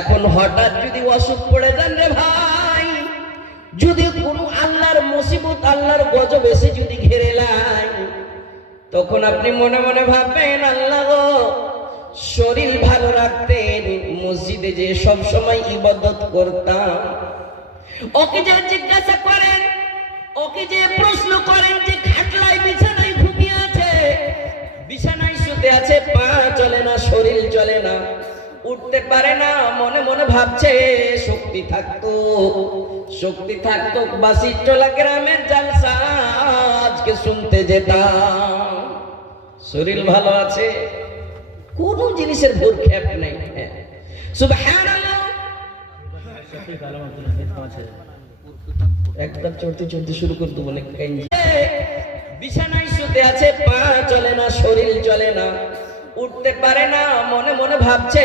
এখন হঠাৎ যদি অসুখ পড়ে যান রে ভাই, যদি কোনো আল্লাহর মুসিবত আল্লাহর গজব এসে যদি ঘিরে লাই, তখন আপনি মনে মনে ভাববেন আল্লাহ গো, শরীর ভালো রাখতেন, মসজিদে যে সব সময় ইবাদত করতাম। ওকে যে জিজ্ঞাসা করেন, ওকে যে প্রশ্ন করেন যে খাটলায় বিছানায় ঘুমিয়ে আছে, বিছানায় শুতে আছে, পা চলে না, শরীর চলে না, উঠতে পারে না, মনে মনে ভাবছে শক্তি থাকতো, শক্তি থাকতো বাসিটোলা গ্রামের জালসা আজকে শুনতে যেতাম। শরীর ভালো আছে, কোন জিনিসের ভূক্ষেপ নেই। সুবহানাল্লাহ। একদম চড়তে চড়তে শুরু করতে বলে, বিছানায় শুতে আছে, পা চলে না, শরীর চলে না, উঠতে পারে না, মনে মনে ভাবছে